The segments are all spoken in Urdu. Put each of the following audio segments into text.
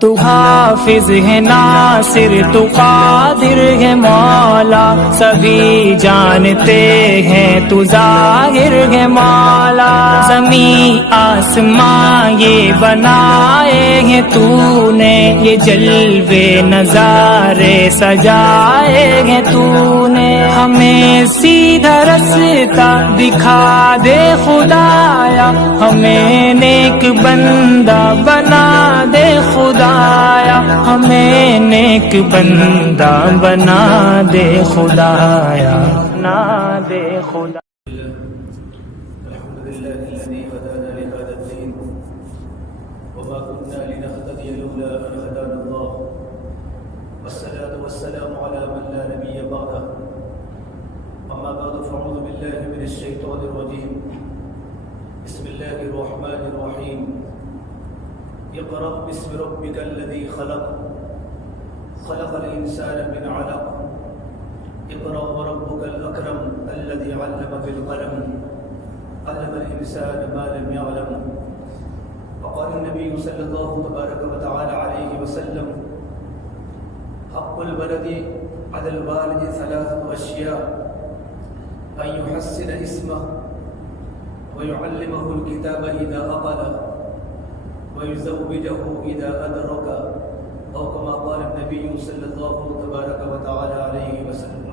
تو حافظ ہے ناصر، تو قادر ہے مولا، سبھی جانتے ہیں تو ظاہر ہے مولا۔ زمین آسمان یہ بنائے ہیں تو نے، یہ جلوے نظارے سجائے ہیں تو نے۔ ہمیں سیدھا رستہ دکھا دے خدایا، ہمیں نیک بندہ بنا دے خدایا، ہمیں نیک بندہ بنا دے خدایا، بنا دے خدا۔ الحمد لله الذي هدانا لهذا الدين وما كنا لنهتدي لولا أن هدانا الله، والصلاة والسلام على من لا نبي بعده، أما بعد فأعوذ بالله من الشيطان الرجيم، بسم الله الرحمن الرحيم، اقرأ باسم ربك الذي خلق، خلق الإنسان من علق، اقرأ وربك الأكرم الذي علم بالقلم، علم الإنسان ما لم يعلم۔ وقال النبي صلى الله تبارك وتعالى عليه وسلم، حق الولد على الوالد ثلاثة أشياء، أن يحسن اسمه، ويعلمه الكتاب إذا أقل، ويزوجه إذا أدرك، أو كما قال النبي صلى الله تبارك وتعالى عليه وسلم۔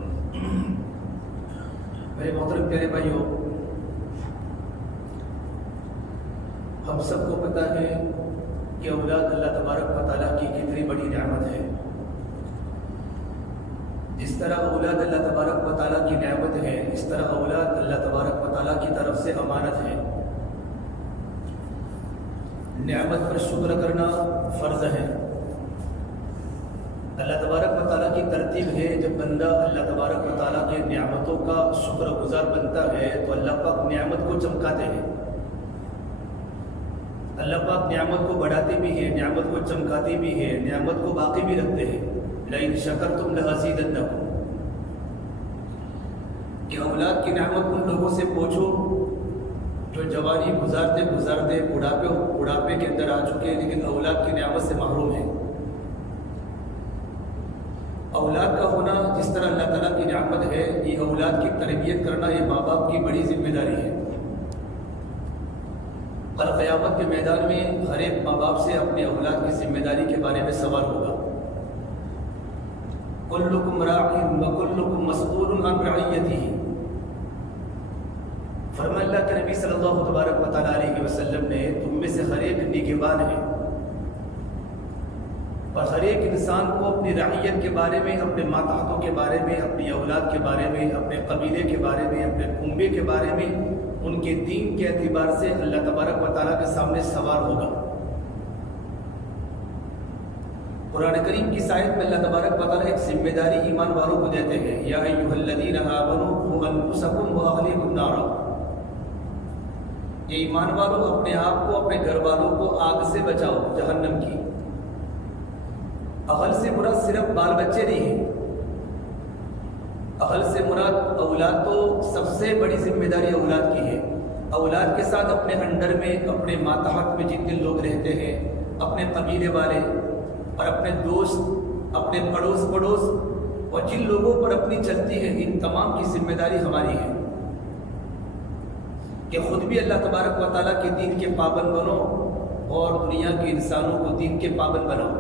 میرے محترم پیارے بھائیوں، ہم سب کو پتہ ہے کہ اولاد اللہ تبارک و تعالیٰ کی کتنی بڑی نعمت ہے۔ جس طرح اولاد اللہ تبارک و تعالیٰ کی نعمت ہے، اس طرح اولاد اللہ تبارک و تعالیٰ کی طرف سے امانت ہے۔ نعمت پر شکر کرنا فرض ہے۔ اللہ تبارک و تعالیٰ کی ترتیب ہے، جب بندہ اللہ تبارک و تعالیٰ کے نعمتوں کا شکر گزار بنتا ہے تو اللہ پاک نعمت کو چمکاتے ہیں۔ اللہ پاک نعمت کو بڑھاتے بھی ہیں، نعمت کو چمکاتے بھی ہیں، نعمت کو باقی بھی رکھتے ہیں۔ لئن شکرتم لأزیدنکم، کہ اولاد کی نعمت ان لوگوں سے پوچھو جو جوانی گزارتے گزارتے بڑھاپے کے اندر آ چکے ہیں لیکن اولاد کی نعمت سے محروم ہیں۔ اولاد کا ہونا جس طرح اللہ تعالیٰ کی نعمت ہے، یہ اولاد کی تربیت کرنا یہ ماں باپ کی بڑی ذمہ داری ہے۔ کل قیامت کے میدان میں ہر ایک ماں باپ سے اپنی اولاد کی ذمہ داری کے بارے میں سوال ہوگا۔ کلکم راع وکلکم مسئول عن رعیتہ، فرمایا اللہ کے نبی صلی اللہ تبارک و تعالیٰ علیہ وسلم نے، تم میں سے ہر ایک نگہبان ہے، اور ہر ایک انسان کو اپنی رعیت کے بارے میں، اپنے ماتحتوں کے بارے میں، اپنی اولاد کے بارے میں، اپنے قبیلے کے بارے میں، اپنے کنبے کے بارے میں، ان کے دین کے اعتبار سے اللہ تبارک و تعالیٰ کے سامنے سوال ہوگا۔ قرآن کریم کی آیت میں اللہ تبارک و تعالیٰ ایک ذمہ داری ایمان والوں کو دیتے ہیں، یا ایھا الذین آمنوا قوا انفسکم واہلیکم نارا، یہ ایمان والوں اپنے آپ کو، اپنے گھر والوں کو آگ سے بچاؤ، جہنم کی۔ اہل سے مراد صرف بال بچے نہیں ہیں، اہل سے مراد اولاد، تو سب سے بڑی ذمہ داری اولاد کی ہے۔ اولاد کے ساتھ اپنے انڈر میں، اپنے ماتحت میں جتنے لوگ رہتے ہیں، اپنے قبیلے والے اور اپنے دوست، اپنے پڑوس اور جن لوگوں پر اپنی چلتی ہے، ان تمام کی ذمہ داری ہماری ہے کہ خود بھی اللہ تبارک و تعالیٰ کے دین کے پابند بنو اور دنیا کے انسانوں کو دین کے پابند بناؤ۔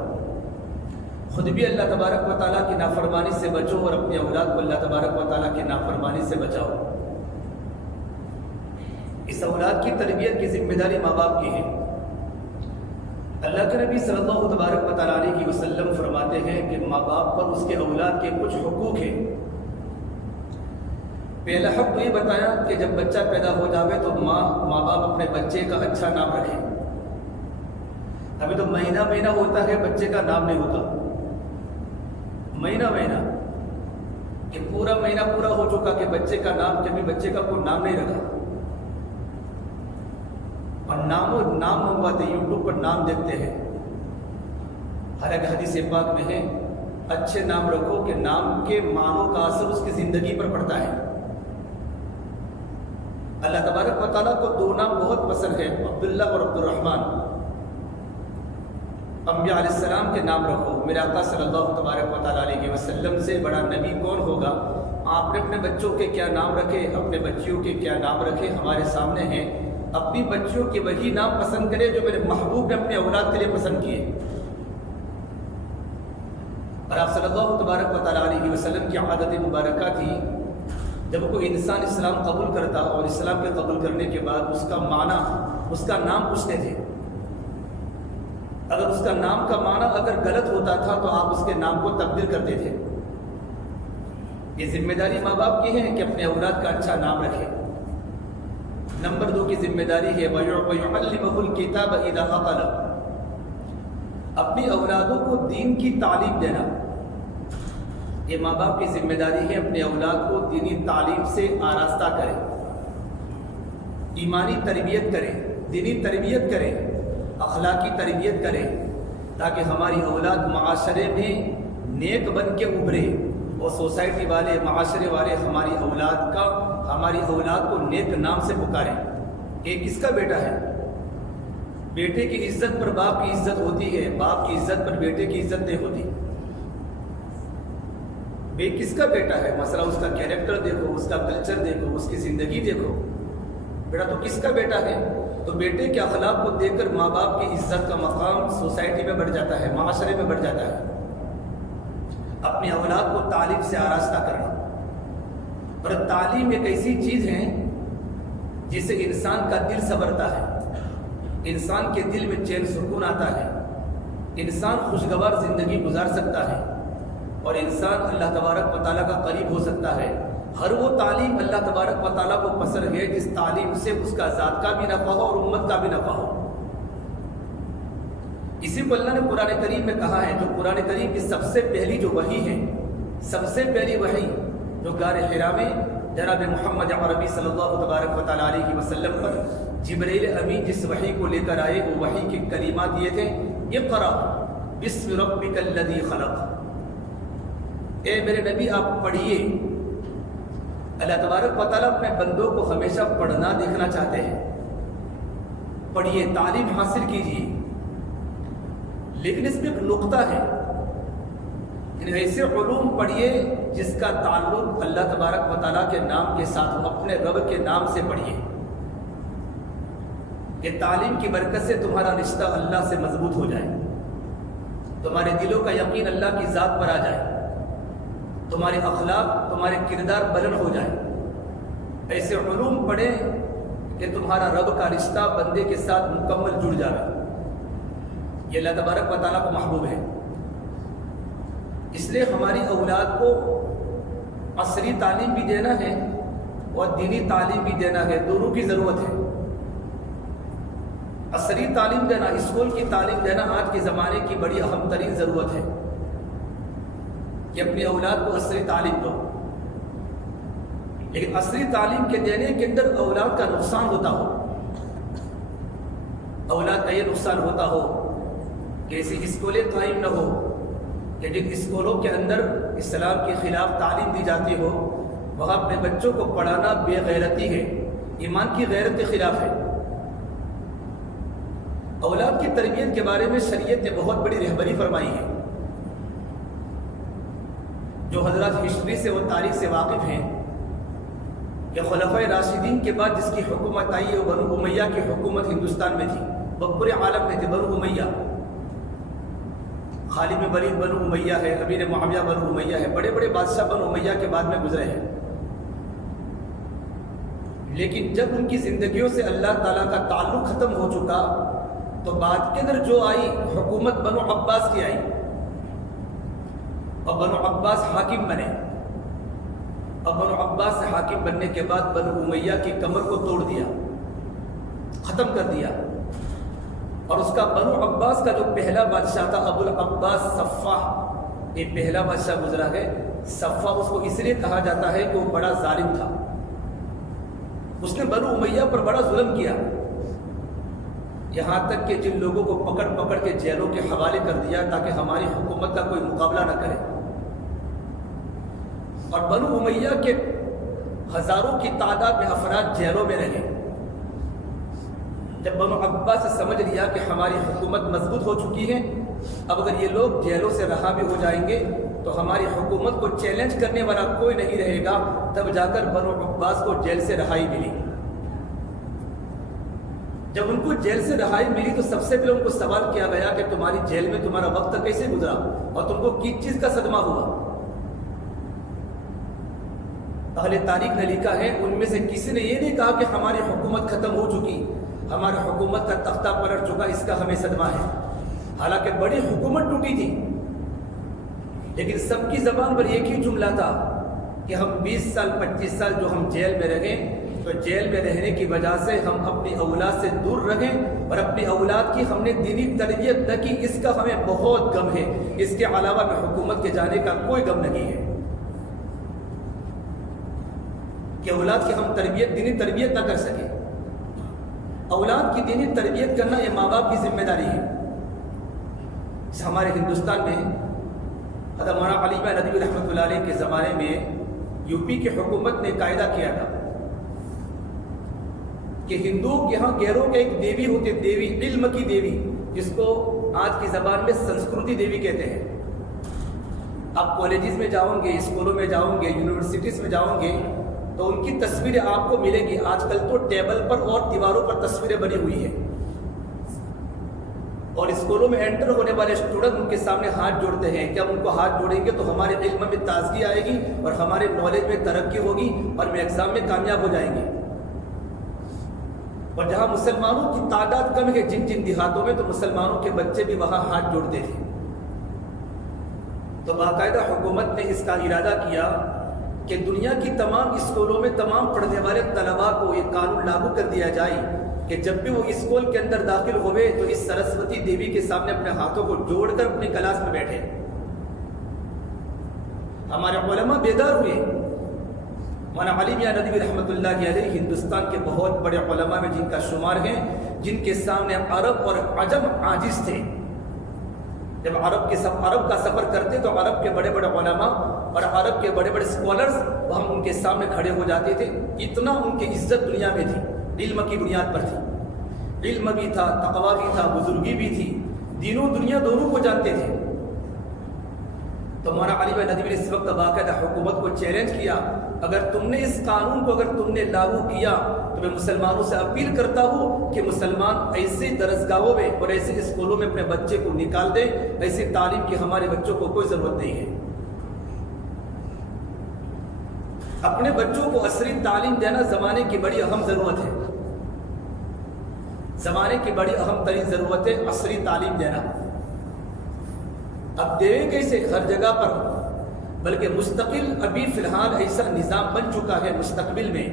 خود بھی اللہ تبارک و تعالیٰ کی نافرمانی سے بچو اور اپنے اولاد کو اللہ تبارک و تعالیٰ کی نافرمانی سے بچاؤ۔ اس اولاد کی تربیت کی ذمہ داری ماں باپ کی ہے۔ اللہ کے نبی صلی اللہ تبارک و تعالیٰ علیہ وسلم فرماتے ہیں کہ ماں باپ پر اس کے اولاد کے کچھ حقوق ہیں۔ پہلا حق تو یہ بتایا کہ جب بچہ پیدا ہو جاوے تو ماں باپ اپنے بچے کا اچھا نام رکھیں۔ ابھی تو مہینہ ہوتا ہے، بچے کا نام نہیں ہوتا۔ مہینہ کہ پورا مہینہ پورا ہو چکا کہ بچے کا نام، کبھی بچے کا کوئی نام نہیں رکھا، اور نام منگواتے، یوٹیوب پر نام دیکھتے ہیں۔ حالانکہ حدیث پاک میں ہے اچھے نام رکھو کہ نام کے معنوں کا اثر اس کی زندگی پر پڑتا ہے۔ اللہ تبارک و تعالیٰ کو دو نام بہت پسند ہے، عبداللہ اور عبد الرحمن۔ انبیاء علیہ السلام کے نام رکھو. میرے آقا صلی اللہ تبارک و تعالیٰ علیہ وسلم سے بڑا نبی کون ہوگا؟ آپ نے اپنے بچوں کے کیا نام رکھے، اپنے بچیوں کے کیا نام رکھے ہمارے سامنے ہیں. اپنی بچیوں کے وہی نام پسند کرے جو میرے محبوب نے اپنے اولاد کے لیے پسند کیے. اور آپ صلی اللہ تبارک و تعالیٰ علیہ وسلم کی عادت مبارکہ تھی، جب کوئی انسان اسلام قبول کرتا اور اسلام کے قبول کرنے کے بعد اس کا معنی، اس کا نام پوچھتے تھے. اگر اس کا نام کا معنی اگر غلط ہوتا تھا تو آپ اس کے نام کو تبدیل کرتے تھے. یہ ذمہ داری ماں باپ کی ہے کہ اپنے اولاد کا اچھا نام رکھے. نمبر 2 کی ذمہ داری ہے وَيُعَلِّمُهُ الْكِتَابَ إِذَا عَقَلَ، اپنی اولادوں کو دین کی تعلیم دینا. یہ ماں باپ کی ذمہ داری ہے اپنے اولاد کو دینی تعلیم سے آراستہ کرے، ایمانی تربیت کرے، دینی تربیت کرے، اخلاقی تربیت کرے، تاکہ ہماری اولاد معاشرے میں نیک بن کے ابھرے اور سوسائٹی والے، معاشرے والے ہماری اولاد کو نیک نام سے پکاریں. ایک کس کا بیٹا ہے؟ بیٹے کی عزت پر باپ کی عزت ہوتی ہے، باپ کی عزت پر بیٹے کی عزت نہیں ہوتی. بے کس کا بیٹا ہے؟ مثلا اس کا کیریکٹر دیکھو، اس کا کلچر دیکھو، اس کی زندگی دیکھو. بیٹا تو کس کا بیٹا ہے؟ تو بیٹے کے اخلاق کو دیکھ کر ماں باپ کی عزت کا مقام سوسائٹی میں بڑھ جاتا ہے، معاشرے میں بڑھ جاتا ہے. اپنی اولاد کو تعلیم سے آراستہ کرنا. اور تعلیم ایک ایسی چیز ہے جس سے انسان کا دل سنورتا ہے، انسان کے دل میں چین سکون آتا ہے، انسان خوشگوار زندگی گزار سکتا ہے، اور انسان اللہ تبارک و تعالیٰ کا قریب ہو سکتا ہے. ہر وہ تعلیم اللہ تبارک و تعالیٰ کو پسند ہے جس تعلیم سے اس کا ذات کا بھی نفع ہو اور امت کا بھی نفع ہو. اسی کو اللہ نے قرآن کریم میں کہا ہے. جو قرآن کریم کی سب سے پہلی جو وحی ہے، سب سے پہلی وحی جو غار حرا میں جناب محمد عربی صلی اللہ تبارک و تعالیٰ علیہ وسلم پر جبرائیل امین جس وحی کو لے کر آئے، وہ وحی کے کلمات یہ تھے: اقرأ بسم ربک الذی خلق. اے میرے نبی آپ پڑھیے. اللہ تبارک و تعالیٰ اپنے بندوں کو ہمیشہ پڑھنا دیکھنا چاہتے ہیں. پڑھیے، تعلیم حاصل کیجیے. لیکن اس میں ایک نقطہ ہے، ایسے علوم پڑھیے جس کا تعلق اللہ تبارک و تعالیٰ کے نام کے ساتھ ہو، اپنے رب کے نام سے پڑھیے. کہ تعلیم کی برکت سے تمہارا رشتہ اللہ سے مضبوط ہو جائے، تمہارے دلوں کا یقین اللہ کی ذات پر آ جائے، تمہارے اخلاق، تمہارے کردار بلند ہو جائے. ایسے علوم پڑھیں کہ تمہارا رب کا رشتہ بندے کے ساتھ مکمل جڑ جائے. یہ اللہ تبارک و تعالیٰ کو محبوب ہے. اس لیے ہماری اولاد کو عصری تعلیم بھی دینا ہے اور دینی تعلیم بھی دینا ہے، دونوں کی ضرورت ہے. عصری تعلیم دینا، اسکول کی تعلیم دینا آج کے زمانے کی بڑی اہم ترین ضرورت ہے کہ اپنی اولاد کو عصری تعلیم دو. لیکن عصری تعلیم کے دینے کے اندر اولاد کا نقصان ہوتا ہو، اولاد کا یہ نقصان ہوتا ہو کہ ایسی اسکولیں قائم نہ ہو کہ جن اسکولوں کے اندر اسلام کے خلاف تعلیم دی جاتی ہو، وہاں اپنے بچوں کو پڑھانا بے غیرتی ہے، ایمان کی غیرت کے خلاف ہے. اولاد کی تربیت کے بارے میں شریعت نے بہت بڑی رہبری فرمائی ہے. جو حضرات ہسٹری سے اور تاریخ سے واقف ہیں کہ خلفائے راشدین کے بعد جس کی حکومت آئی ہے وہ بنو امیہ کی حکومت ہندوستان میں تھی، وہ پورے عالم میں تھی. بنو امیہ، خالد بن ولید بنو امیہ ہے، امیر معاویہ بنو امیہ ہے، بڑے بڑے بادشاہ بنو امیہ کے بعد میں گزرے ہیں. لیکن جب ان کی زندگیوں سے اللہ تعالیٰ کا تعلق ختم ہو چکا تو بعد کے اندر جو آئی حکومت بنو عباس کی آئی، اور بنو عباس حاکم بنے. اور بنو عباس سے حاکم بننے کے بعد بنو امیہ کی کمر کو توڑ دیا، ختم کر دیا. اور اس کا بنو عباس کا جو پہلا بادشاہ تھا ابو العباس صفاح، یہ پہلا بادشاہ گزرا ہے. صفاح اس کو اس لیے کہا جاتا ہے کہ وہ بڑا ظالم تھا. اس نے بنو امیہ پر بڑا ظلم کیا، یہاں تک کہ جن لوگوں کو پکڑ پکڑ کے جیلوں کے حوالے کر دیا تاکہ ہماری حکومت کا کوئی مقابلہ نہ کرے. اور بنو امیہ کے ہزاروں کی تعداد میں افراد جیلوں میں رہے. جب بنو عباس سے سمجھ لیا کہ ہماری حکومت مضبوط ہو چکی ہے اب اگر یہ لوگ جیلوں سے رہا بھی ہو جائیں گے تو ہماری حکومت کو چیلنج کرنے والا کوئی نہیں رہے گا، تب جا کر بنو عباس کو جیل سے رہائی ملی۔ جب ان کو جیل سے رہائی ملی تو سب سے پہلے ان کو سوال کیا گیا کہ تمہاری جیل میں تمہارا وقت کیسے گزرا اور تم کو کس چیز کا صدمہ ہوا؟ اہل تاریخ نے لکھا ہے ان میں سے کسی نے یہ نہیں کہا کہ ہماری حکومت ختم ہو چکی، ہماری حکومت کا تختہ پلٹ چکا، اس کا ہمیں صدمہ ہے۔ حالانکہ بڑی حکومت ٹوٹی تھی، لیکن سب کی زبان پر ایک ہی جملہ تھا کہ ہم 20 سال 25 سال جو ہم جیل میں رہے تو جیل میں رہنے کی وجہ سے ہم اپنی اولاد سے دور رہے اور اپنی اولاد کی ہم نے دینی تربیت نہ کی، اس کا ہمیں بہت غم ہے، اس کے علاوہ میں حکومت کے جانے کا کوئی غم نہیں ہے کہ اولاد کی ہم تربیت دینی تربیت نہ کر سکے۔ اولاد کی دینی تربیت کرنا یہ ماں باپ کی ذمہ داری ہے۔ ہمارے ہندوستان میں حضرت مولانا علی بھائی ندوی رحمۃ اللہ علیہ کے زمانے میں یوپی کی حکومت نے قاعدہ کیا تھا کہ ہندوؤں کے ہاں غیروں کے ایک دیوی ہوتے، دیوی علم کی دیوی، جس کو آج کی زبان میں سنسکرتی دیوی کہتے ہیں۔ آپ کالجز میں جاؤں گے، اسکولوں میں جاؤں گے، یونیورسٹیز میں جاؤں گے تو ان کی تصویریں آپ کو ملیں گی۔ آج کل تو ٹیبل پر اور دیواروں پر تصویریں بنی ہوئی ہیں، اور اسکولوں میں انٹر ہونے والے اسٹوڈنٹ ان کے سامنے ہاتھ جوڑتے ہیں کہ ہم ان کو ہاتھ جوڑیں گے تو ہمارے علم میں تازگی آئے گی اور ہمارے نالج میں ترقی ہوگی اور ہم ایگزام میں کامیاب ہو جائیں گے۔ اور جہاں مسلمانوں کی تعداد کم ہے جن جن دیہاتوں میں، تو مسلمانوں کے بچے بھی وہاں ہاتھ جوڑتے تھے۔ تو باقاعدہ حکومت نے اس کا ارادہ کیا کہ دنیا کی تمام اسکولوں میں تمام پڑھنے والے طلباء کو یہ قانون لاگو کر دیا جائے کہ جب بھی وہ اسکول کے اندر داخل ہوئے تو اس سرسوتی دیوی کے سامنے اپنے ہاتھوں کو جوڑ کر اپنی کلاس میں بیٹھے۔ ہمارے علماء بیدار ہوئے۔ مولانا علی میاں ندوی رحمۃ اللہ علیہ ہندوستان کے بہت بڑے علماء میں جن کا شمار ہے، جن کے سامنے عرب اور عجم عاجز تھے۔ جب عرب کا سفر کرتے تو عرب کے بڑے بڑے علماء اور عرب کے بڑے بڑے اسکالرز ہم ان کے سامنے کھڑے ہو جاتے تھے، اتنا ان کی عزت دنیا میں تھی، علم کی بنیاد پر تھی۔ علم بھی تھا، تقویٰ بھی تھا، بزرگی بھی تھی، دین و دنیا دونوں کو جانتے تھے۔ تو مولانا علی بھائی ندوی نے اس وقت باقاعدہ حکومت کو چیلنج کیا، اگر تم نے اس قانون کو اگر تم نے لاگو کیا تو میں مسلمانوں سے اپیل کرتا ہوں کہ مسلمان ایسے درسگاہوں میں اور ایسے اسکولوں میں اپنے بچے کو نکال دیں، ایسی تعلیم کی ہمارے بچوں کو کوئی ضرورت نہیں ہے۔ اپنے بچوں کو عصری تعلیم دینا زمانے کی بڑی اہم ضرورت ہے، زمانے کی بڑی اہم ترین ضرورت ہے عصری تعلیم دینا۔ اب دیوے کیسے ہر جگہ پر، بلکہ مستقل ابھی فی الحال ایسا نظام بن چکا ہے، مستقبل میں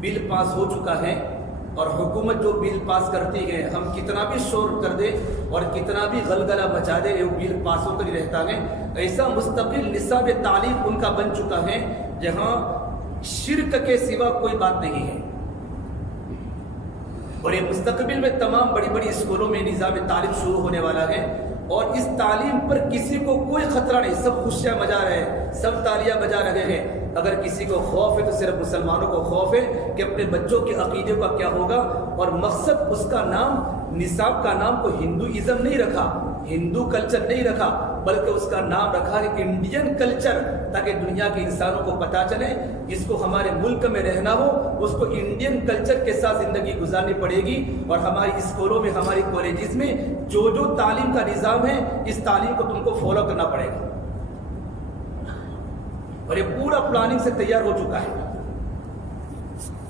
بل پاس ہو چکا ہے، اور حکومت جو بل پاس کرتی ہے ہم کتنا بھی شور کر دے اور کتنا بھی غلغلہ مچا دے وہ بل پاس ہو کر ہی رہتا ہے۔ ایسا مستقل نصاب تعلیم ان کا بن چکا ہے جہاں شرک کے سوا کوئی بات نہیں ہے، اور یہ مستقبل میں تمام بڑی بڑی اسکولوں میں نظام تعلیم شروع ہونے والا ہے، اور اس تعلیم پر کسی کو کوئی خطرہ نہیں، سب خوشیاں مجا رہے ہیں، سب تالیاں بجا رہے ہیں۔ اگر کسی کو خوف ہے تو صرف مسلمانوں کو خوف ہے کہ اپنے بچوں کے عقیدے کا کیا ہوگا، اور مقصد اس کا نام، نصاب کا نام کو ہندوازم نہیں رکھا، ہندو کلچر نہیں رکھا، بلکہ اس کا نام رکھا ہے انڈین کلچر، تاکہ دنیا کے انسانوں کو پتہ چلے جس کو ہمارے ملک میں رہنا ہو اس کو انڈین کلچر کے ساتھ زندگی گزارنی پڑے گی، اور ہماری اسکولوں میں ہماری کالجز میں جو تعلیم کا نظام ہے اس تعلیم کو تم کو فالو کرنا پڑے گا، اور یہ پورا پلاننگ سے تیار ہو چکا ہے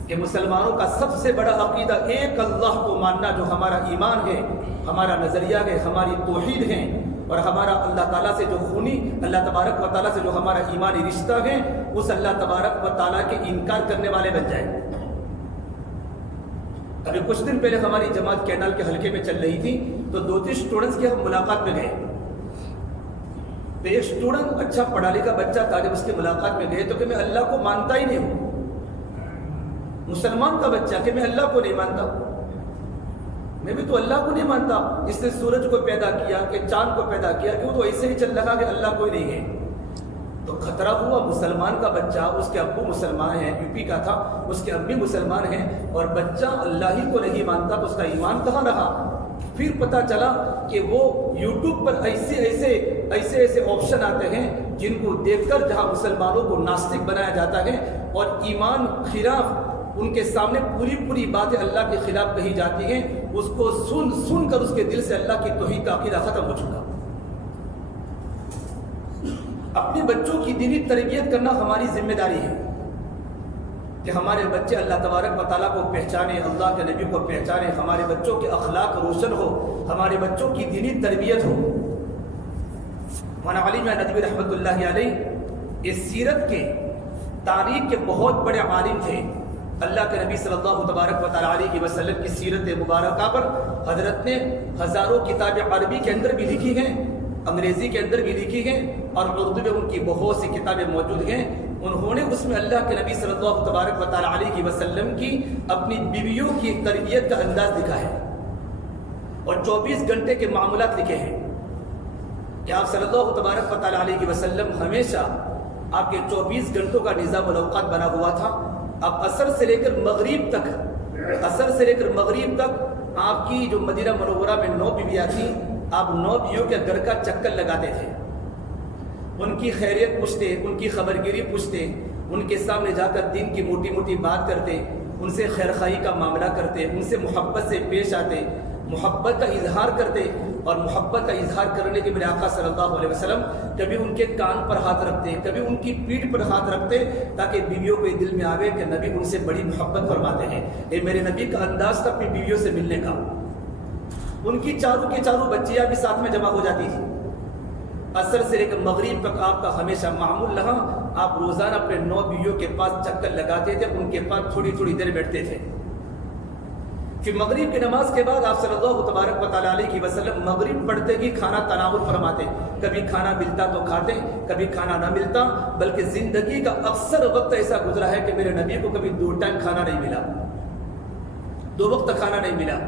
کہ مسلمانوں کا سب سے بڑا عقیدہ ایک اللہ کو ماننا، جو ہمارا ایمان ہے، ہمارا نظریہ ہے، ہماری توحید ہے، اور ہمارا اللہ تعالیٰ سے جو خونی اللہ تبارک و تعالیٰ سے جو ہمارا ایمانی رشتہ ہے اس اللہ تبارک و تعالیٰ کے انکار کرنے والے بن جائیں۔ ابھی کچھ دن پہلے ہماری جماعت کینال کے حلقے میں چل رہی تھی تو 2-3 اسٹوڈنٹس کی ہم ملاقات میں گئے، تو ایک اسٹوڈنٹ اچھا پڑھا لکھا بچہ تھا، جب اس کی ملاقات میں گئے تو کہ میں اللہ کو مانتا ہی نہیں ہوں، مسلمان کا بچہ کہ میں اللہ کو نہیں مانتا، میں بھی تو اللہ کو نہیں مانتا، اس نے سورج کو پیدا کیا کہ چاند کو پیدا کیا کہ وہ تو ایسے ہی چل رہا کہ اللہ کوئی نہیں ہے۔ تو خطرہ ہوا، مسلمان کا بچہ، اس کے ابو مسلمان ہیں، یوپی کا تھا، اس کے امی مسلمان ہیں، اور بچہ اللہ ہی کو نہیں مانتا تو اس کا ایمان کہاں رہا؟ پھر پتہ چلا کہ وہ یوٹیوب پر ایسے آپشن آتے ہیں جن کو دیکھ کر جہاں مسلمانوں کو ناستک بنایا جاتا ہے اور ایمان خلاف ان کے سامنے پوری باتیں اللہ کے خلاف کہی جاتی ہیں، اس کو سن کر اس کے دل سے اللہ کی توحید کا عقیدہ ختم ہو چکا۔ اپنے بچوں کی دینی تربیت کرنا ہماری ذمہ داری ہے کہ ہمارے بچے اللہ تبارک و تعالیٰ کو پہچانے، اللہ کے نبی کو پہچانے، ہمارے بچوں کے اخلاق روشن ہو، ہمارے بچوں کی دینی تربیت ہو۔ مولانا علی میاں ندوی رحمۃ اللہ علیہ اس سیرت کے تاریخ کے بہت بڑے عالم تھے۔ اللہ کے نبی صلی اللہ تبارک و تعالیٰ علیہ وسلم کی سیرت مبارکہ پر حضرت نے ہزاروں کتابیں عربی کے اندر بھی لکھی ہیں، انگریزی کے اندر بھی لکھی ہیں، اور اردو میں ان کی بہت سی کتابیں موجود ہیں۔ انہوں نے اس میں اللہ کے نبی صلی اللہ تبارک و تعالیٰ علیہ وسلم کی اپنی بیویوں کی تربیت کا انداز لکھا ہے، اور 24 گھنٹے کے معاملات لکھے ہیں کہ آپ صلی اللہ تبارک و تعالیٰ علیہ وسلم ہمیشہ آپ کے 24 گھنٹوں کا نظام الاوقات بنا ہوا تھا۔ اب عصر سے لے کر مغرب تک آپ کی جو مدینہ منورہ میں 9 بیویاں تھیں، آپ 9 بیویوں کے گھر کا چکر لگاتے تھے، ان کی خیریت پوچھتے، ان کی خبرگیری پوچھتے، ان کے سامنے جا کر دین کی موٹی بات کرتے، ان سے خیرخواہی کا معاملہ کرتے، ان سے محبت سے پیش آتے، محبت کا اظہار کرتے، اور محبت کا اظہار کرنے کے میرے آقا صلی اللہ علیہ وسلم کبھی ان کے کان پر ہاتھ رکھتے، کبھی ان کی پیٹھ پر ہاتھ رکھتے، تاکہ بیویوں کو دل میں آوے کہ نبی ان سے بڑی محبت فرماتے ہیں۔ یہ میرے نبی کا انداز تھا اپنی بیویوں سے ملنے کا۔ ان کی چاروں کی چاروں بچیاں بھی ساتھ میں جمع ہو جاتی تھی۔ عصر سے لے کر مغرب تک آپ کا ہمیشہ معمول رہا، آپ روزانہ اپنے 9 بیویوں کے پاس چکر لگاتے تھے، ان کے پاس تھوڑی دیر بیٹھتے تھے۔ پھر مغرب کی نماز کے بعد آپ صلی اللہ تبارک و تعالیٰ علیہ وسلم مغرب پڑھتے ہی کھانا تناول فرماتے، کبھی کھانا ملتا تو کھاتے، کبھی کھانا نہ ملتا، بلکہ زندگی کا اکثر وقت ایسا گزرا ہے کہ میرے نبی کو کبھی 2 ٹائم کھانا نہیں ملا، 2 وقت کھانا نہیں ملا۔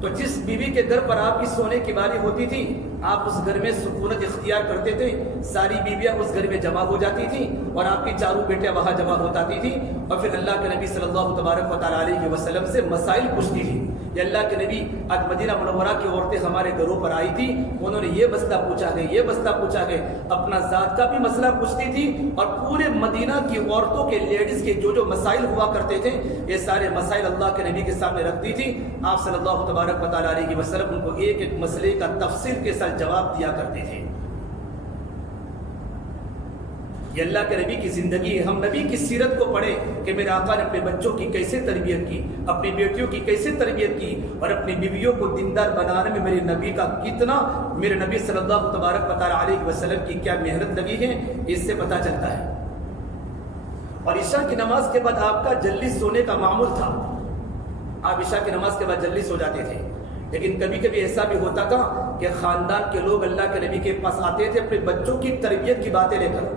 تو جس بیوی کے گھر پر آپ کی سونے کی باری ہوتی تھی، آپ اس گھر میں سکونت اختیار کرتے تھے، ساری بیویاں اس گھر میں جمع ہو جاتی تھیں، اور آپ کی چاروں بیٹیاں وہاں جمع ہو جاتی تھیں، اور پھر اللہ کے نبی صلی اللہ تبارک و تعالیٰ علیہ وسلم سے مسائل پوچھتی تھی۔ یہ اللہ کے نبی آج مدینہ منورہ کی عورتیں ہمارے گھروں پر آئی تھی، انہوں نے یہ مسئلہ پوچھا گئے، اپنا ذات کا بھی مسئلہ پوچھتی تھی، اور پورے مدینہ کی عورتوں کے لیڈیز کے جو مسائل ہوا کرتے تھے، یہ سارے مسائل اللہ کے نبی کے سامنے رکھتی تھی۔ آپ صلی اللہ تبارک و تعالیٰ علیہ وسلم ان کو ایک مسئلے کا تفصیل کے ساتھ جواب دیا کرتے تھے۔ یہ اللہ کے نبی کی زندگی ہے۔ ہم نبی کی سیرت کو پڑھیں کہ میرے آقا نے اپنے بچوں کی کیسے تربیت کی، اپنی بیٹیوں کی کیسے تربیت کی، اور اپنی بیویوں کو دیندار بنانے میں میرے نبی کا کتنا، میرے نبی صلی اللہ تبارک و تعالیٰ علیہ وسلم کی کیا محنت لگی ہے، اس سے پتہ چلتا ہے۔ اور عشاء کی نماز کے بعد آپ کا جلدی سونے کا معمول تھا، آپ عشاء کی نماز کے بعد جلدی سو جاتے تھے، لیکن کبھی کبھی ایسا بھی ہوتا تھا کہ خاندان کے لوگ اللہ کے نبی کے پاس آتے تھے اپنے بچوں کی تربیت کی باتیں لے کر۔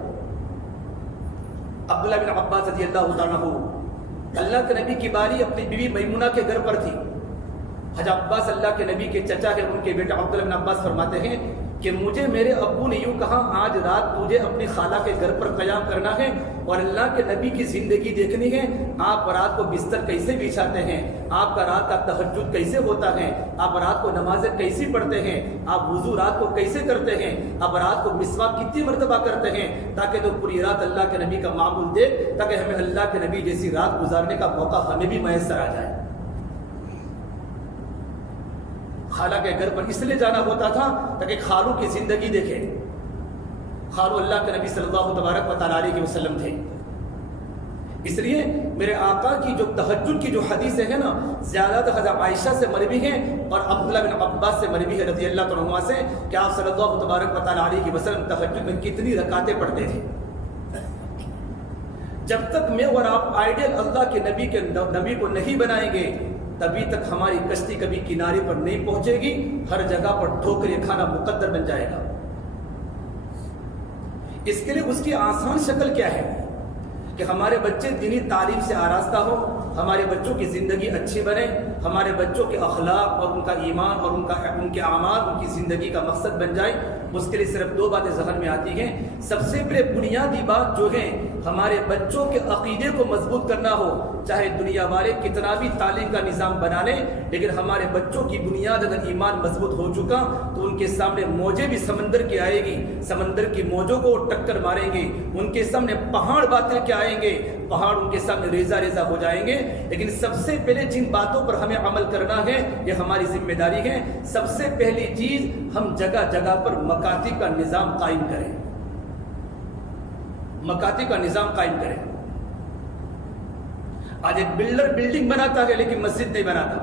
عبداللہ بن عباس رضی اللہ عنہ، اللہ کے نبی کی باری اپنی بیوی میمونہ کے گھر پر تھی۔ حضرت عباس اللہ کے نبی کے چچا ہے، ان کے بیٹا عبداللہ بن عباس فرماتے ہیں کہ مجھے میرے ابو نے یوں کہا، آج رات تجھے اپنی خالہ کے گھر پر قیام کرنا ہے اور اللہ کے نبی کی زندگی دیکھنی ہے، آپ رات کو بستر کیسے بچھاتے ہیں، آپ کا رات کا تہجد کیسے ہوتا ہے، آپ رات کو نمازیں کیسی پڑھتے ہیں، آپ وضو رات کو کیسے کرتے ہیں، آپ رات کو مسواک کتنی مرتبہ کرتے ہیں، تاکہ تو پوری رات اللہ کے نبی کا معمول دے، تاکہ ہمیں اللہ کے نبی جیسی رات گزارنے کا موقع ہمیں بھی میسر آ جائے۔ خالہ کے گھر پر اس لیے جانا ہوتا تھا تاکہ خالوں کی زندگی دیکھیں۔ خالو اللہ کے نبی صلی اللہ تبارک و تعالیٰ علیہ وسلم تھے، اس لیے میرے آقا کی جو تہجد کی جو حدیثیں ہیں نا، زیادہ تر حضرت عائشہ سے مروی ہیں اور عبداللہ بن عباس سے مروی ہے رضی اللہ عنہما سے، کہ آپ صلی اللہ تبارک و تعالیٰ علیہ وسلم تہجد میں کتنی رکعتیں پڑھتے تھے۔ جب تک میں اور آپ آئیڈیل اللہ کے نبی کو نہیں بنائیں گے، تبھی تک ہماری کشتی کبھی کنارے پر نہیں پہنچے گی، ہر جگہ پر ٹھوکریں کھانا مقدر بن جائے گا۔ اس کے لیے اس کی آسان شکل کیا ہے کہ ہمارے بچے دینی تعلیم سے آراستہ ہو، ہمارے بچوں کی زندگی اچھی بنے، ہمارے بچوں کے اخلاق اور ان کا ایمان اور ان کے اعمال ان کی زندگی کا مقصد بن جائے۔ اس کے لیے صرف 2 باتیں ذہن میں آتی ہیں۔ سب سے پہلے بنیادی بات جو ہے، ہمارے بچوں کے عقیدے کو مضبوط کرنا ہو۔ چاہے دنیا والے کتنا بھی تعلیم کا نظام بنا لیں، لیکن ہمارے بچوں کی بنیاد اگر ایمان مضبوط ہو چکا تو ان کے سامنے موجیں بھی سمندر کی آئے گی، سمندر کی موجوں کو ٹکر ماریں گے، ان کے سامنے پہاڑ باطل کے آئیں گے، پہاڑ ان کے سامنے ریزہ ریزہ ہو جائیں گے۔ لیکن سب سے پہلے جن باتوں پر ہمیں عمل کرنا ہے، یہ ہماری ذمہ داری ہے۔ سب سے پہلی چیز، ہم جگہ جگہ پر مکاتب کا نظام قائم کریں، مکاتب کا نظام قائم کریں۔ آج ایک بلڈر بلڈنگ بناتا ہے لیکن مسجد نہیں بناتا۔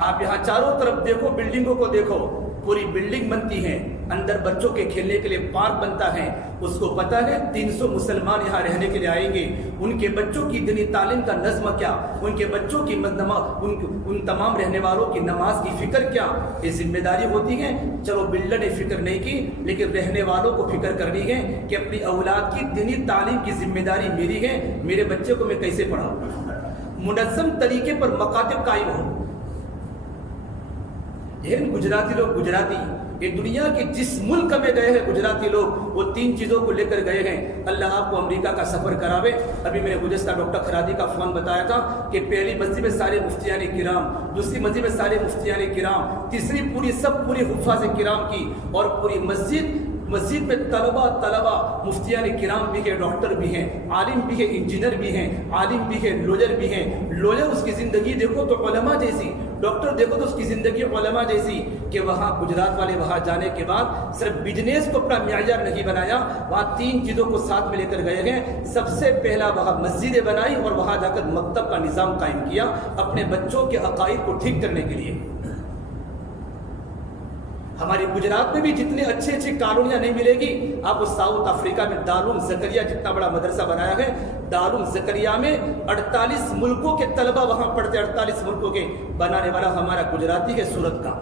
آپ یہاں چاروں طرف دیکھو، بلڈنگوں کو دیکھو، پوری بلڈنگ بنتی ہے، اندر بچوں کے کھیلنے کے لیے پارک بنتا ہے۔ اس کو پتا ہے 300 مسلمان یہاں رہنے کے لیے آئیں گے، ان کے بچوں کی دینی تعلیم کا نظم کیا، ان کے بچوں کی ان تمام رہنے والوں کی نماز کی فکر کیا، یہ ذمہ داری ہوتی ہے۔ چلو بلڈر نے فکر نہیں کی، لیکن رہنے والوں کو فکر کرنی ہے کہ اپنی اولاد کی دینی تعلیم کی ذمہ داری میری ہے، میرے بچے کو میں کیسے پڑھاؤں۔ منظم طریقے پر مکاتب قائم ہو۔ یہ گجراتی لوگ، گجراتی یہ دنیا کے جس ملک میں گئے ہیں گجراتی لوگ، وہ 3 چیزوں کو لے کر گئے ہیں۔ اللہ آپ کو امریکہ کا سفر کراوے۔ ابھی میں نے گزشتہ ڈاکٹر خرادی کا فون بتایا تھا کہ پہلی مسجد میں سارے مفتیان کرام، دوسری مسجد میں سارے مفتیان کرام، تیسری پوری حفاظ کرام کی، اور پوری مسجد میں طلبہ مفتیان کرام بھی ہے، ڈاکٹر بھی ہیں، عالم بھی ہے، انجینئر بھی ہیں، عالم بھی ہے، لوجر بھی ہیں۔ لوجر اس کی زندگی دیکھو تو علماء جیسی، ڈاکٹر دیکھو تو اس کی زندگی علماء جیسی، کہ وہاں گجرات والے وہاں جانے کے بعد صرف بزنس کو اپنا معیار نہیں بنایا، وہاں 3 چیزوں کو ساتھ میں لے کر گئے ہیں۔ سب سے پہلا وہاں مسجدیں بنائی اور وہاں جا کر مکتب کا نظام قائم کیا اپنے بچوں کے عقائد کو ٹھیک کرنے کے لیے۔ ہماری گجرات میں بھی جتنے اچھی کالونیاں نہیں ملے گی آپ کو، ساؤتھ افریقہ میں دارالعلوم زکریا جتنا بڑا مدرسہ بنایا ہے، دارالعلوم زکریا میں 48 ملکوں کے طلبہ وہاں پڑھتے، 48 ملکوں کے، بنانے والا ہمارا گجراتی ہے سورت کا۔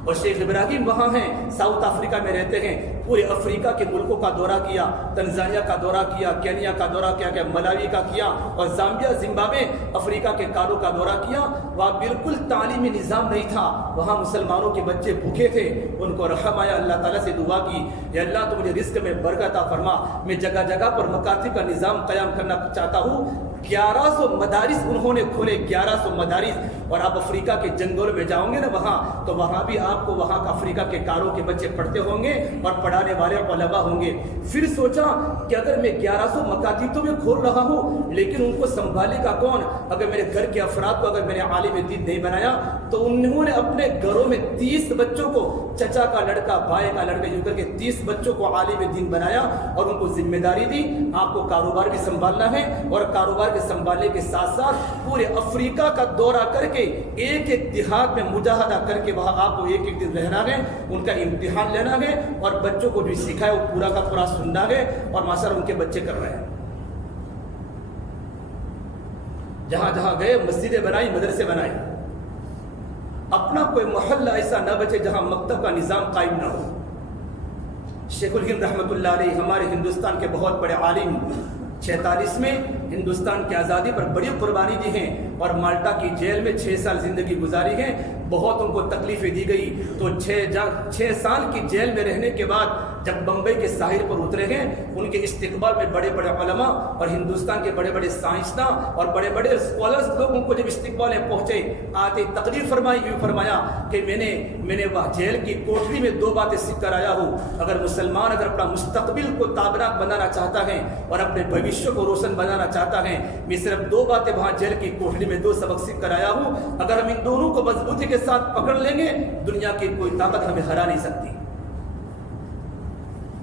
اور شیخ ابراہیم وہاں ہیں، ساؤتھ افریقہ میں رہتے ہیں، پورے افریقہ کے ملکوں کا دورہ کیا، تنزانیہ کا دورہ کیا، کینیا کا دورہ کیا، ملاوی کا کیا، اور زامبیا، زمبابوے، افریقہ کے کاروں کا دورہ کیا۔ وہاں بالکل تعلیمی نظام نہیں تھا، وہاں مسلمانوں کے بچے بھوکے تھے، ان کو رحم آیا، اللہ تعالیٰ سے دعا کی، یا اللہ تو مجھے رزق میں برکت عطا فرما، میں جگہ جگہ پر مکاتب کا نظام قیام کرنا چاہتا ہوں۔ 1100 مدارس انہوں نے کھولے، 1100 مدارس۔ اور آپ افریقہ کے جنگلوں میں جاؤں گے نا وہاں، تو وہاں بھی آپ کو وہاں کا افریقہ کے کاروں کے بچے پڑھتے ہوں گے اور پڑھانے والے علماء ہوں گے۔ پھر سوچا کہ اگر میں 1100 مکاتب تو میں کھول رہا ہوں، لیکن ان کو سنبھالے گا کون؟ اگر میرے گھر کے افراد کو اگر میں نے عالم دین نہیں بنایا تو انہوں نے اپنے گھروں میں 30 بچوں کو، چچا کا لڑکا، بھائی کا لڑکا، یوں کر کے 30 بچوں کو عالم دین بنایا اور ان کو ذمہ داری دی، آپ کو کاروبار بھی سنبھالنا ہے، اور کاروبار کے سنبھالنے کے ساتھ ساتھ پورے افریقہ کا دورہ کر کے ایک دیہات میں مجاہدہ کر کے وہاں آپ کو ایک دن رہنا ہے، ان کا امتحان لینا ہے، اور بچوں کو جو سکھائے وہ پورا کا پورا سننا ہے، اور ماشاءاللہ ان کے بچے کر رہے ہیں۔ جہاں جہاں گئے مسجدیں بنائی، مدرسے بنائے۔ اپنا کوئی محلہ ایسا نہ بچے جہاں مکتب کا نظام قائم نہ ہو۔ شیخ الہند رحمۃ اللہ علیہ ہمارے ہندوستان کے بہت بڑے عالم، 46 میں ہندوستان کی آزادی پر بڑی قربانی دی ہیں، اور مالٹا کی جیل میں 6 سال زندگی گزاری ہے، بہت ان کو تکلیفیں دی گئی۔ تو 6 سال کی جیل میں رہنے کے بعد جب بمبئی کے ساحل پر اترے ہیں، ان کے استقبال میں بڑے بڑے علماء اور ہندوستان کے بڑے بڑے سائنسداں اور بڑے بڑے اسکالرز لوگ ان کو جب استقبال میں پہنچے، آتے تقریر فرمائی، یوں فرمایا کہ میں نے وہاں جیل کی کوٹری میں 2 باتیں سیکھ کر آیا ہوں۔ اگر مسلمان اگر اپنا مستقبل کو تابناک بنانا چاہتا ہے اور اپنے بھوشیہ کو روشن بنانا چاہتا ہے، میں صرف 2 باتیں وہاں جیل کی کوٹری میں 2 سبق سیکھ کر آیا ہوں۔ اگر ہم ان دونوں کو مضبوطی کے ساتھ پکڑ لیں گے، دنیا کی کوئی طاقت ہمیں ہرا نہیں سکتی۔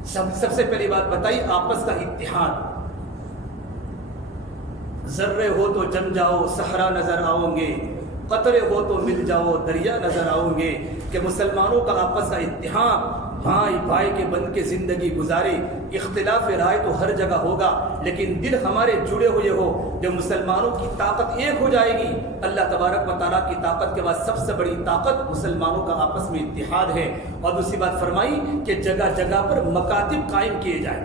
سب سے پہلی بات بتائی، آپس کا اتحاد۔ ذرے ہو تو جم جاؤ، صحرا نظر آؤ گے، قطرے ہو تو مل جاؤ، دریا نظر آؤ گے۔ کہ مسلمانوں کا آپس کا اتحاد، بھائی بھائی کے بن کے زندگی گزارے۔ اختلاف رائے تو ہر جگہ ہوگا، لیکن دل ہمارے جڑے ہوئے ہو۔ جب مسلمانوں کی طاقت ایک ہو جائے گی، اللہ تبارک و تعالیٰ کی طاقت کے بعد سب سے بڑی طاقت مسلمانوں کا آپس میں اتحاد ہے۔ اور دوسری بات فرمائی کہ جگہ جگہ پر مکاتب قائم کیے جائیں،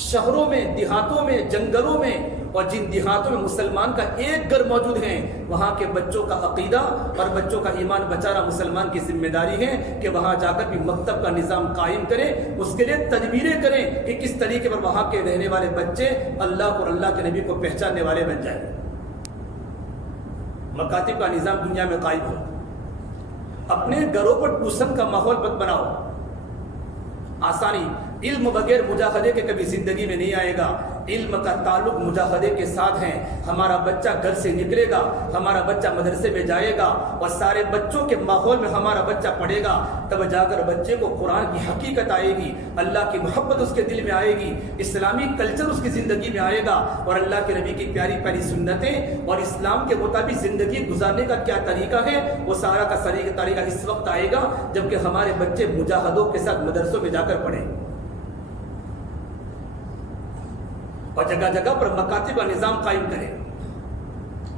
شہروں میں، دیہاتوں میں، جنگلوں میں، اور جن دیہاتوں میں مسلمان کا ایک گھر موجود ہے وہاں کے بچوں کا عقیدہ اور بچوں کا ایمان بچانا مسلمان کی ذمہ داری ہے کہ وہاں جا کر بھی مکتب کا نظام قائم کریں، اس کے لیے تدبیریں کریں کہ کس طریقے پر وہاں کے رہنے والے بچے اللہ اور اللہ کے نبی کو پہچاننے والے بن جائیں۔ مکاتب کا نظام دنیا میں قائم ہو، اپنے گھروں پر ٹیوشن کا ماحول مت بناؤ۔ آسانی علم بغیر مجاہدے کے کبھی زندگی میں نہیں آئے گا، علم کا تعلق مجاہدے کے ساتھ ہے۔ ہمارا بچہ گھر سے نکلے گا، ہمارا بچہ مدرسے میں جائے گا اور سارے بچوں کے ماحول میں ہمارا بچہ پڑھے گا، تب جا کر بچے کو قرآن کی حقیقت آئے گی، اللہ کی محبت اس کے دل میں آئے گی، اسلامی کلچر اس کی زندگی میں آئے گا، اور اللہ کے نبی کی پیاری پیاری سنتیں اور اسلام کے مطابق زندگی گزارنے کا کیا طریقہ ہے وہ سارا کا طریقہ اس وقت آئے گا جبکہ ہمارے بچے مجاہدوں کے ساتھ مدرسوں میں جا کر پڑھیں اور جگہ جگہ پر مکاتب کا نظام قائم کریں۔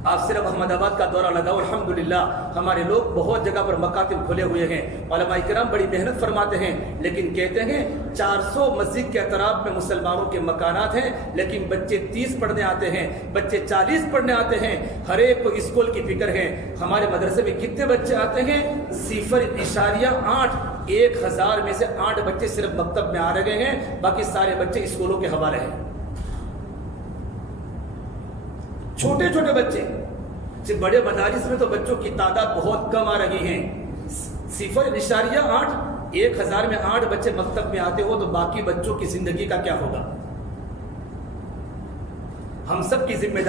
آپ صرف احمد آباد کا دورہ لگاؤ، الحمدللہ ہمارے لوگ بہت جگہ پر مکاتب کھلے ہوئے ہیں، علماء کرام بڑی محنت فرماتے ہیں، لیکن کہتے ہیں 400 مسجد کے اطراف میں مسلمانوں کے مکانات ہیں، لیکن بچے 30 پڑھنے آتے ہیں، بچے 40 پڑھنے آتے ہیں، ہر ایک کو اسکول کی فکر ہے۔ ہمارے مدرسے میں کتنے بچے آتے ہیں؟ 0.8، 1000 میں سے 8 بچے صرف مکتب میں آ رہے ہیں، باقی سارے بچے اسکولوں کے حوالے ہیں۔ چھوٹے چھوٹے بچے، صرف بڑے مدارس میں تو بچوں کی تعداد بہت کم آ رہی ہے۔ 0.8، 1000 میں 8 بچے مکتب میں آتے ہو تو باقی بچوں کی زندگی کا کیا ہوگا؟ ہم سب کی ذمہ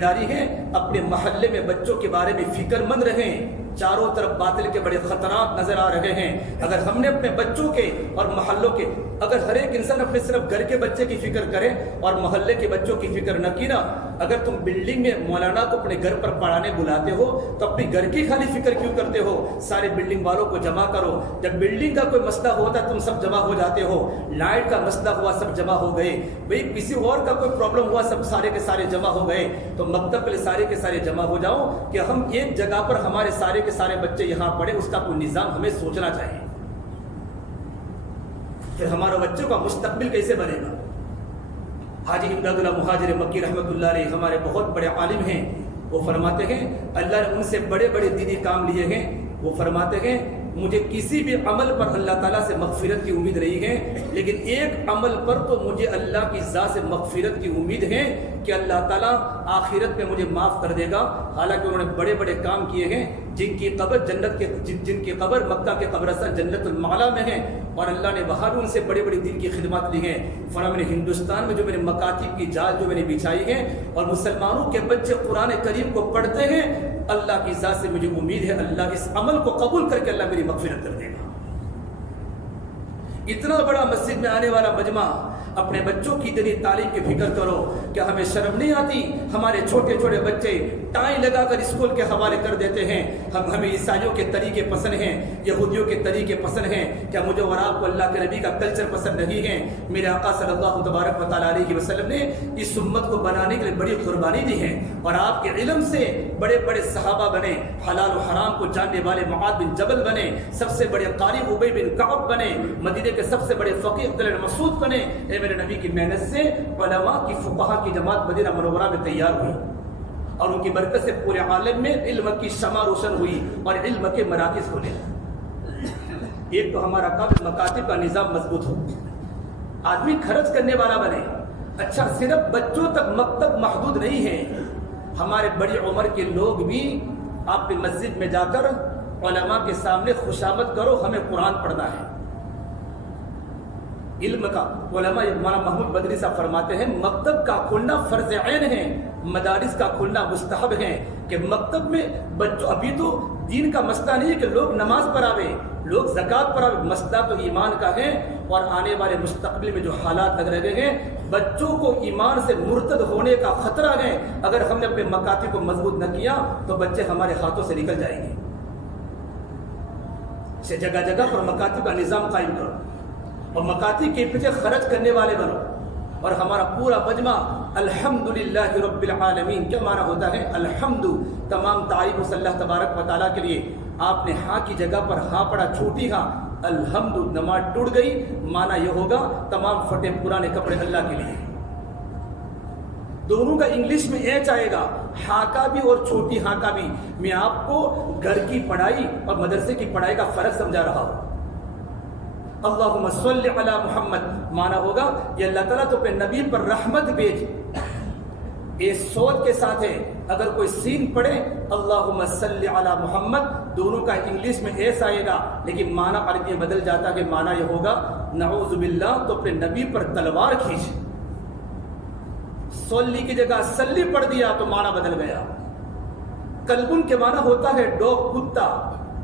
داری ہے اپنے محلے میں بچوں کے بارے میں فکر مند رہیں۔ چاروں طرف باطل کے بڑے خطرات نظر آ رہے ہیں، اگر ہم نے اپنے بچوں کے اور محلوں کے، اگر ہر ایک انسان اپنے صرف گھر کے بچے کی فکر کرے اور محلے کے بچوں کی فکر نہ کی نا، اگر تم بلڈنگ میں مولانا کو اپنے گھر پر پڑھانے بلاتے ہو تو اپنی گھر کی خالی فکر کیوں کرتے ہو؟ سارے بلڈنگ والوں کو جمع کرو، جب بلڈنگ کا کوئی مسئلہ ہوتا ہے تم سب جمع ہو جاتے ہو، لائٹ کا مسئلہ ہوا سب جمع ہو گئے، بھئی کسی اور کا کوئی پرابلم ہوا سب سارے کے سارے جمع ہو گئے، تو مکتب کے سارے کے سارے جمع ہو جاؤ کہ ہم ایک جگہ پر ہمارے سارے کے سارے بچے یہاں پڑھے، اس کا کوئی نظام ہمیں سوچنا چاہیے۔ پھر ہمارا بچوں کا مستقبل کیسے بنے گا؟ حاجی امداد اللہ مہاجر مکی رحمۃ اللہ علیہ ہمارے بہت بڑے عالم ہیں، وہ فرماتے ہیں اللہ نے ان سے بڑے بڑے دینی کام لیے ہیں، وہ فرماتے ہیں مجھے کسی بھی عمل پر اللہ تعالیٰ سے مغفرت کی امید رہی ہے، لیکن ایک عمل پر تو مجھے اللہ کی ذات سے مغفرت کی امید ہے کہ اللہ تعالیٰ آخرت میں مجھے معاف کر دے گا۔ حالانکہ انہوں نے بڑے بڑے کام کیے ہیں، جن کی قبر مکہ کے قبرستان جنت المعلا میں ہے، اور اللہ نے وہاں بھی ان سے بڑے بڑے دین کی خدمات لی ہیں۔ فرمایا میں نے ہندوستان میں جو میں نے مکاتب کی جال جو میں نے بچھائی ہے اور مسلمانوں کے بچے قرآن کریم کو پڑھتے ہیں، اللہ کی ذات سے مجھے امید ہے اللہ اس عمل کو قبول کر کے اللہ میری مغفرت کر دے گا۔ اتنا بڑا مسجد میں آنے والا مجمع، اپنے بچوں کی دینی تعلیم کی فکر کرو۔ کیا ہمیں شرم نہیں آتی؟ ہمارے چھوٹے چھوٹے بچے ٹائی لگا کر اسکول کے حوالے کر دیتے ہیں، ہمیں عیسائیوں کے طریقے پسند ہیں، یہودیوں کے طریقے پسند ہیں، کیا مجھے اور آپ کو اللہ کے نبی کا کلچر پسند نہیں ہے؟ میرے آقا صلی اللہ تبارک و تعالیٰ علیہ وسلم نے اس امت کو بنانے کے لیے بڑی قربانی دی ہے، اور آپ کے علم سے بڑے بڑے صحابہ بنے، حلال و حرام کو جاننے والے معاذ بن جبل بنے، سب سے بڑے قاری ابی بن کعب بنے، مدینے کے سب سے بڑے فقیہ عبداللہ بن مسعود بنے۔ میرے نبی کی محنت سے علماء کی فقہا کی جماعت مدینہ منورہ میں تیار ہوئی، اور ان کی برکت سے پورے عالم میں علم کی شمع روشن ہوئی اور علم کے مراکز کھلے۔ ایک تو ہمارا کام مکاتب کا نظام مضبوط ہو، آدمی خرچ کرنے والا بنے۔ اچھا صرف بچوں تک مکتب محدود نہیں ہے، ہمارے بڑی عمر کے لوگ بھی آپ کی مسجد میں جا کر علماء کے سامنے خوشامد کرو، ہمیں قرآن پڑھنا ہے۔ علم کا علماء مولانا محمود بدری صاحب فرماتے ہیں مکتب کا کھلنا فرض عین ہے، مدارس کا کھلنا مستحب ہے، کہ مکتب میں بچوں، ابھی تو دین کا مسئلہ نہیں ہے کہ لوگ نماز پر آوے، لوگ زکوٰۃ پر آوے، مسئلہ تو ایمان کا ہے، اور آنے والے مستقبل میں جو حالات لگ رہے ہیں بچوں کو ایمان سے مرتد ہونے کا خطرہ ہے، اگر ہم نے اپنے مکاتب کو مضبوط نہ کیا تو بچے ہمارے ہاتھوں سے نکل جائیں گے۔ اسے جگہ جگہ پر مکاتب کا نظام قائم کرو اور مکاتب کے پیچھے خرچ کرنے والے بنو، اور ہمارا پورا مجمع الحمدللہ رب العالمین کیا معنی ہوتا ہے؟ الحمد، تمام تعریف اس اللہ تبارک و تعالیٰ کے لیے۔ آپ نے ہاں کی جگہ پر ہاں پڑھا، چھوٹی ہاں، الحمد، نماز ٹوٹ گئی، معنی یہ ہوگا تمام پھٹے پرانے کپڑے اللہ کے لیے۔ دونوں کا انگلش میں ایچ آئے گا، ہاں کا بھی اور چھوٹی ہاں کا بھی۔ میں آپ کو گھر کی پڑھائی اور مدرسے کی پڑھائی کا فرق سمجھا رہا ہوں۔ اللہم صلی علی محمد مانا ہوگا یہ اللہ تعالیٰ تو اپنے نبی پر رحمت بھیج، یہ سوت کے ساتھ ہے۔ اگر کوئی سین پڑھے اللہم صلی علی محمد، دونوں کا انگلش میں ایس آئے گا، لیکن مانا عربی میں بدل جاتا کہ مانا یہ ہوگا نعوذ باللہ تو اپنے نبی پر تلوار کھینچ۔ صلی کی جگہ سلی پڑھ دیا تو مانا بدل گیا۔ قلبن کے معنی ہوتا ہے ڈوگ، کتا،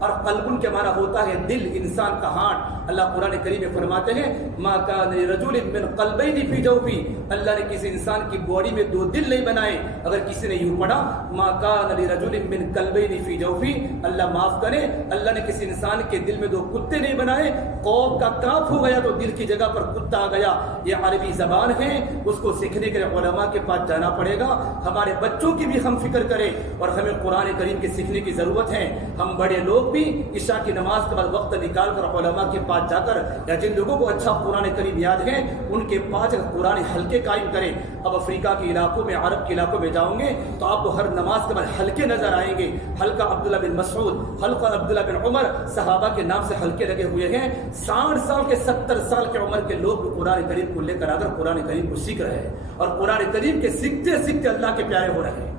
اور قلبن کے معنی ہوتا ہے دل، انسان کا ہارٹ۔ اللہ قرآن کریم میں فرماتے ہیں ما کان لرجل من قلبین فی جوفی، اللہ نے کسی انسان کی باڈی میں دو دل نہیں بنائے۔ اگر کسی نے یوں پڑھا ما کان لرجل من قلبین فی جوفی، اللہ معاف کرے، اللہ نے کسی انسان کے دل میں دو کتے نہیں بنائے، قوم کا کاف ہو گیا تو دل کی جگہ پر کتا آ گیا۔ یہ عربی زبان ہے، اس کو سیکھنے کے لیے علماء کے پاس جانا پڑے گا۔ ہمارے بچوں کی بھی ہم فکر کریں اور ہمیں قرآن کریم کے سیکھنے کی ضرورت ہے۔ ہم بڑے لوگ بھی عشاء کی نماز کے بعد وقت نکال کر علماء کے پاس جا کر، یا جن لوگوں کو اچھا قرآن کریم یاد ہے ان کے پاس قرآن حلقے قائم کریں۔ اب افریقہ کے علاقوں میں، عرب کے علاقوں میں جاؤں گے تو آپ کو ہر نماز کے بعد حلقے نظر آئیں گے۔ حلقہ عبداللہ بن مسعود، حلقہ عبداللہ بن عمر، صحابہ کے نام سے حلقے لگے ہوئے ہیں۔ 60 سال کے 70 سال کے عمر کے لوگ قرآن کریم کو لے کر آ کر قرآن کریم کو سیکھ رہے ہیں، اور قرآن کریم کے سیکھتے سیکھتے اللہ کے پیارے ہو رہے ہیں۔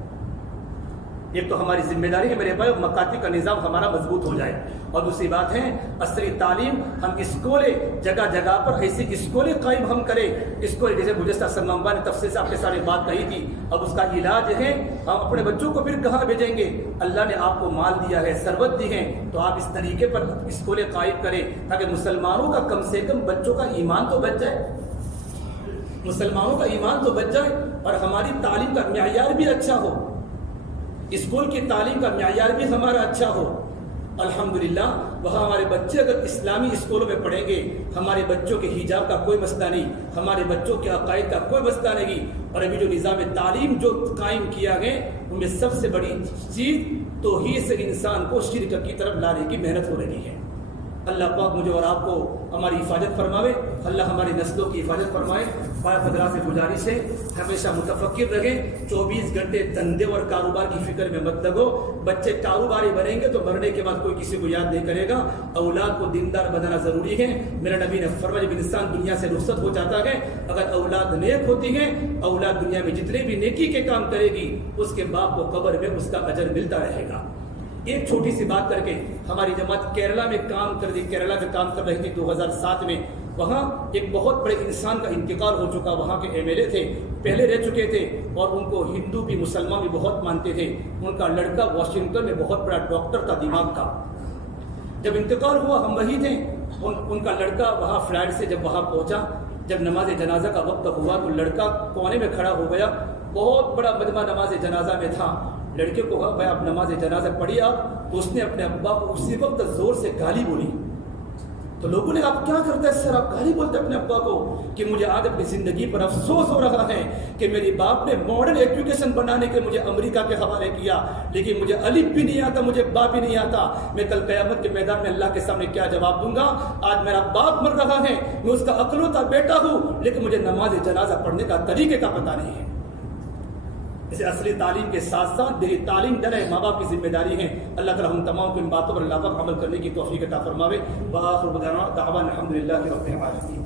ایک تو ہماری ذمہ داری ہے میرے بھائی مکاتب کا نظام ہمارا مضبوط ہو جائے، اور دوسری بات ہے عصری تعلیم، ہم اسکولیں جگہ جگہ پر ایسی اسکولیں قائم ہم کریں۔ اسکول جیسے گزشتہ سنمبا نے تفصیل سے آپ کے سامنے بات کہی تھی، اب اس کا علاج ہے ہم اپنے بچوں کو پھر کہاں بھیجیں گے؟ اللہ نے آپ کو مال دیا ہے، ثروت دی ہے، تو آپ اس طریقے پر اسکولیں قائم کریں تاکہ مسلمانوں کا کم سے کم بچوں کا ایمان تو بچ جائے، مسلمانوں کا ایمان تو بچ جائے، اور ہماری تعلیم کا معیار بھی اچھا ہو، اسکول کی تعلیم کا معیار بھی ہمارا اچھا ہو۔ الحمدللہ وہاں ہمارے بچے اگر اسلامی اسکولوں میں پڑھیں گے، ہمارے بچوں کے حجاب کا کوئی مسئلہ نہیں، ہمارے بچوں کے عقائد کا کوئی مسئلہ نہیں۔ اور ابھی جو نظام تعلیم جو قائم کیا گیا ان میں سب سے بڑی چیز توحید سے انسان کو شرک کی طرف لانے کی محنت ہو رہی ہے۔ اللہ پاک مجھے اور آپ کو ہماری حفاظت فرماوے، اللہ ہماری نسلوں کی حفاظت فرمائے۔ بھائی حضرات سے گزارش ہے ہمیشہ متفکر رہیں، 24 گھنٹے دھندے اور کاروبار کی فکر میں مت لگو۔ بچے کاروباری بنیں گے تو مرنے کے بعد کوئی کسی کو یاد نہیں کرے گا۔ اولاد کو دیندار بنانا ضروری ہے۔ میرے نبی نے فرمایا جب انسان دنیا سے رخصت ہو جاتا ہے، اگر اولاد نیک ہوتی ہے، اولاد دنیا میں جتنے بھی نیکی کے کام کرے گی اس کے باپ کو قبر میں اس کا اجر ملتا رہے گا۔ ایک چھوٹی سی بات کر کے ہماری جماعت کیرلا میں کام کر رہی تھی 2007 میں، وہاں ایک بہت بڑے انسان کا انتقال ہو چکا، وہاں کے ایم ایل اے تھے، پہلے رہ چکے تھے، اور ان کو ہندو بھی مسلمان بھی بہت مانتے تھے۔ ان کا لڑکا واشنگٹن میں بہت بڑا ڈاکٹر تھا دماغ کا۔ جب انتقال ہوا ہم وہی تھے، ان کا لڑکا وہاں فلائٹ سے جب وہاں پہنچا، جب نماز جنازہ کا وقت ہوا تو لڑکا کونے میں کھڑا ہو گیا، بہت بڑا مجمع نماز جنازہ میں تھا۔ لڑکے کو کہا بھائی آپ نماز جنازہ پڑھی آپ، تو اس نے اپنے ابا کو اسی وقت زور سے گالی بولی۔ تو لوگوں نے آپ کیا کرتے ہیں سر، آپ گالی بولتے اپنے ابا کو؟ کہ مجھے آج اپنی زندگی پر افسوس ہو رہا ہے کہ میری باپ نے ماڈرن ایجوکیشن بنانے کے مجھے امریکہ کے حوالے کیا، لیکن مجھے الف بھی نہیں آتا، مجھے با بھی نہیں آتا۔ میں کل قیامت کے میدان میں اللہ کے سامنے کیا جواب دوں گا؟ آج میرا باپ مر رہا ہے، میں اس کا اکلوتا بیٹا ہوں، لیکن مجھے نماز جنازہ پڑھنے کا طریقے کا پتہ نہیں ہے۔ اسے اصلی تعلیم کے ساتھ ساتھ دینی تعلیم دینا ماں باپ کی ذمہ داری ہے۔ اللہ تعالی ہم تمام کو ان باتوں پر اللہ پاک عمل کرنے کی توفیق عطا فرماوے۔ وآخر دعوانا الحمدللہ رب العالمین۔